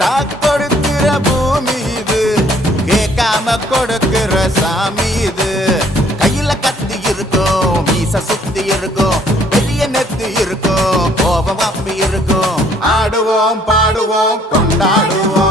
கேட்டா கொடுக்கிற பூமி இது, கேட்காம கொடுக்கிற சாமி இது. கையில கத்தி இருக்கும், மீச சுத்தி இருக்கும், பெரிய நெத்தி இருக்கும், கோபம் அப்பி இருக்கும். ஆடுவோம் பாடுவோம் கொண்டாடுவோம்.